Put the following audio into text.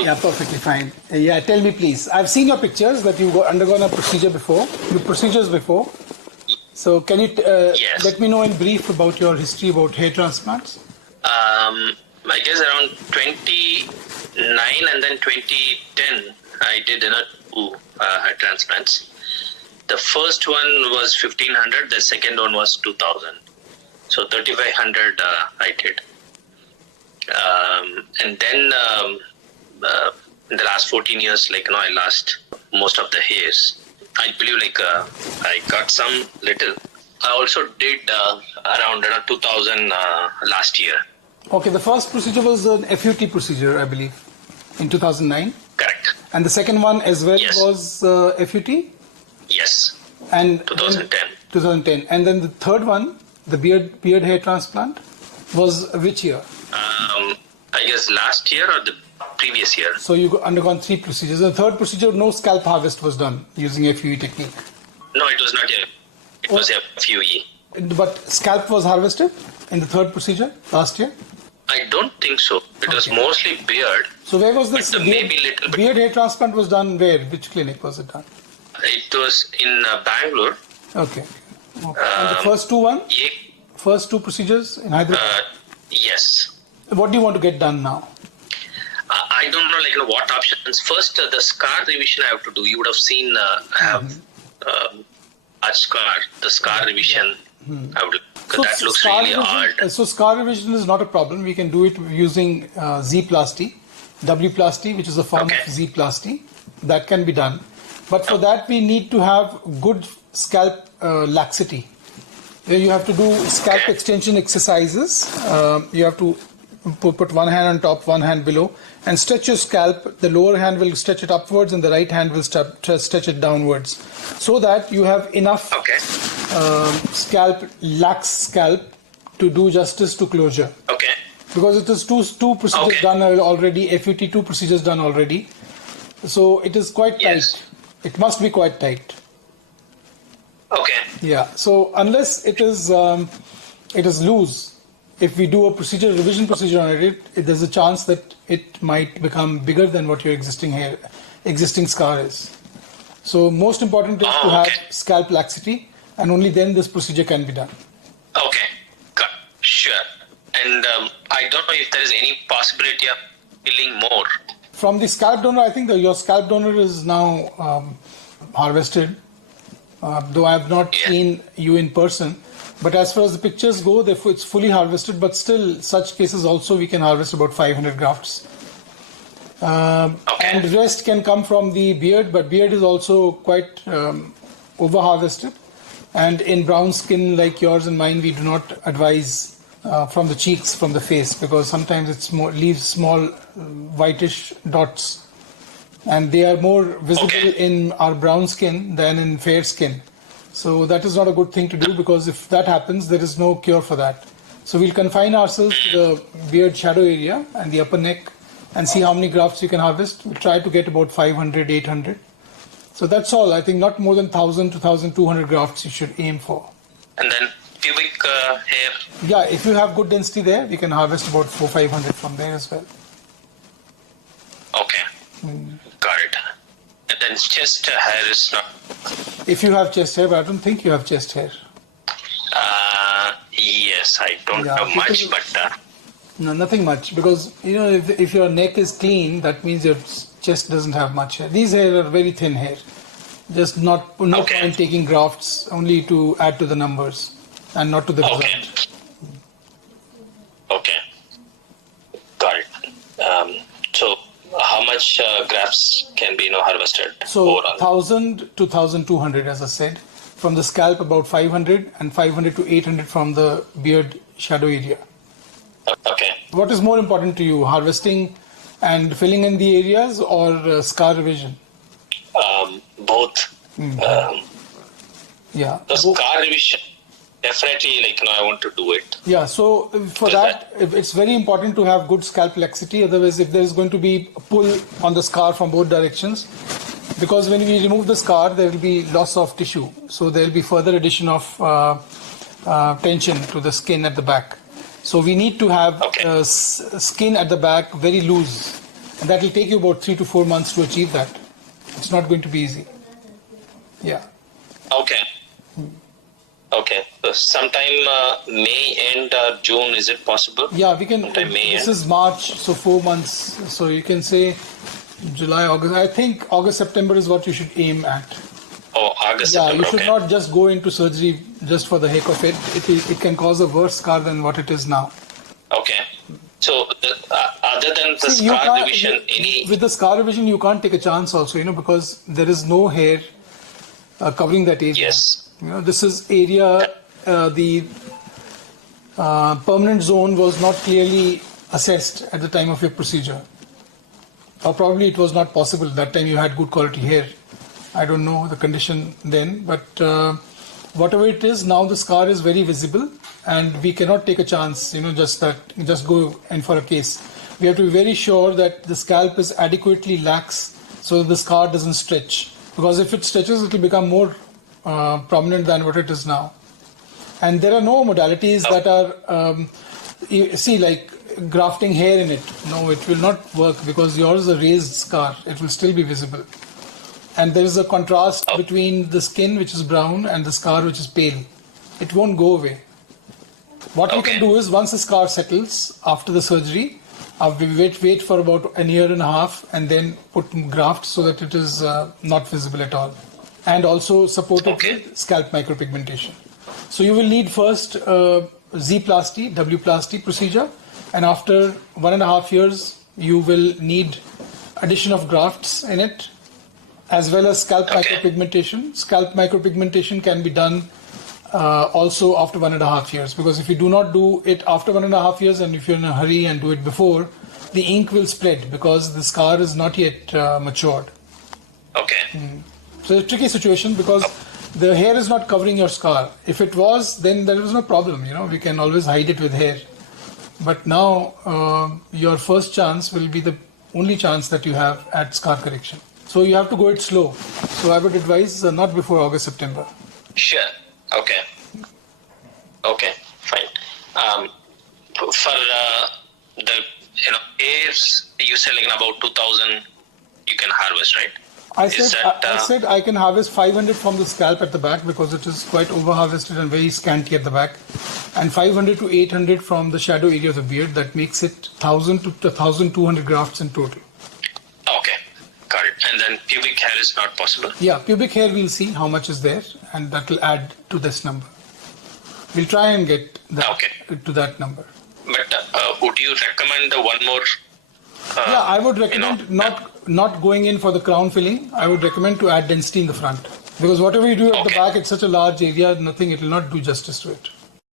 you? Yeah, perfectly fine. Yeah, tell me please. I've seen your pictures that you've undergone a procedures before. So can you Yes. let me know in brief about your history about hair transplants? I guess around 29 and then 2010, I did two hair transplants. The first one was 1500, the second one was 2000. So 3500 I did. And then in the last 14 years, I lost most of the hairs. I believe I got some little. I also did around 2000 last year. Okay, the first procedure was an FUT procedure, I believe, in 2009. Correct. And the second one as well was FUT? Yes. And 2010. 2010. And then the third one, the beard hair transplant, was which year? I guess last year or the previous year. So you undergone 3 procedures. The third procedure, no scalp harvest was done using FUE technique. No, it was not yet. It was FUE. But scalp was harvested in the third procedure last year? I don't think so. It was mostly beard. So where was this beard hair transplant was done where? Which clinic was it done? It was in Bangalore. Okay. And the first two procedures in Hyderabad? Yes. What do you want to get done now? I don't know what options. First, the scar revision I have to do. You would have seen I have a scar. The scar revision. That looks really odd. So scar revision is not a problem. We can do it using Z-plasty, W-plasty, which is a form of Z-plasty. That can be done. But for that, we need to have good scalp laxity. You have to do scalp extension exercises. You have to put one hand on top, one hand below, and stretch your scalp. The lower hand will stretch it upwards and the right hand will stretch it downwards, so that you have enough lax scalp to do justice to closure. Okay. Because it is two procedures done already, FUT 2 procedures done already. So it is quite tight. It must be quite tight. Okay. Yeah. So unless it is loose, if we do a revision procedure on it, there's a chance that it might become bigger than what your existing scar is. So most important is to have scalp laxity, and only then this procedure can be done. Okay, sure. And I don't know if there is any possibility of healing more. From the scalp donor, I think your scalp donor is now harvested, though I have not seen you in person. But as far as the pictures go, it's fully harvested, but still such cases also we can harvest about 500 grafts. And the rest can come from the beard, but beard is also quite over-harvested. And in brown skin like yours and mine, we do not advise from the cheeks, from the face, because sometimes it leaves small whitish dots. And they are more visible in our brown skin than in fair skin. So that is not a good thing to do, because if that happens, there is no cure for that. So we'll confine ourselves to the beard shadow area and the upper neck and see how many grafts you can harvest. We'll try to get about 500, 800. So that's all. I think not more than 1,000 to 1,200 grafts you should aim for. And then pubic hair? Yeah, if you have good density there, we can harvest about 400-500 from there as well. Okay. Got it. And then chest hair is not... If you have chest hair, but I don't think you have chest hair. Yes, I don't have much, but... No, nothing much, because, if your neck is clean, that means your chest doesn't have much hair. These hair are very thin hair. Just no point taking grafts, only to add to the numbers and not to the result. Okay. Got it. So how much grafts can be harvested? So overall? 1,000 to 1,200, as I said. From the scalp, about 500, and 500 to 800 from the beard shadow area. Okay. What is more important to you, harvesting and filling in the areas, or scar revision? Both. Yeah. The scar revision, definitely, I want to do it. Yeah, so for that, it's very important to have good scalp laxity. Otherwise, if there is going to be a pull on the scar from both directions, because when we remove the scar, there will be loss of tissue. So there will be further addition of tension to the skin at the back. So we need to have skin at the back very loose. And that will take you about 3 to 4 months to achieve that. It's not going to be easy. Yeah. Okay. Okay. So sometime May end or June, is it possible? Yeah, we can. Sometime May This end? is March, so 4 months. So you can say July, August. I think August, September is what you should aim at. Oh, August, Yeah, September. you should Okay. not just go into surgery just for the heck of it. It can cause a worse scar than what it is now. Okay. So, other than the See, you scar can't- revision, any... With the scar revision, you can't take a chance also, because there is no hair covering that area. Yes. This is area, the permanent zone was not clearly assessed at the time of your procedure. Or probably it was not possible. That time you had good quality hair. I don't know the condition then, but whatever it is, now the scar is very visible and we cannot take a chance, just go in for a case. We have to be very sure that the scalp is adequately lax so that the scar doesn't stretch. Because if it stretches, it will become more prominent than what it is now. And there are no modalities that are, like grafting hair in it. No, it will not work because yours is a raised scar. It will still be visible. And there is a contrast between the skin, which is brown, and the scar, which is pale. It won't go away. What we can do is, once the scar settles after the surgery, we wait for about a year and a half and then put grafts so that it is not visible at all. And also supported with scalp micropigmentation. So you will need first Z-plasty, W-plasty procedure, and after 1.5 years, you will need addition of grafts in it, as well as scalp micropigmentation. Scalp micropigmentation can be done also after 1.5 years, because if you do not do it after 1.5 years and if you're in a hurry and do it before, the ink will spread because the scar is not yet matured. Okay. So it's a tricky situation because the hair is not covering your scar. If it was, then there was no problem. We can always hide it with hair. But now your first chance will be the only chance that you have at scar correction. So you have to go it slow. So I would advise not before August, September. Sure. Okay. Okay. Fine. For the hairs, you said like about 2,000 you can harvest, right? I said I can harvest 500 from the scalp at the back because it is quite over harvested and very scanty at the back, and 500 to 800 from the shadow area of the beard. That makes it 1,000 to 1,200 grafts in total. Okay, got it. And then pubic hair is not possible? Yeah, pubic hair we'll see how much is there and that will add to this number. We'll try and get to that number. But would you recommend the one more? Yeah, I would recommend not going in for the crown filling. I would recommend to add density in the front. Because whatever you do at the back, it's such a large area, it will not do justice to it.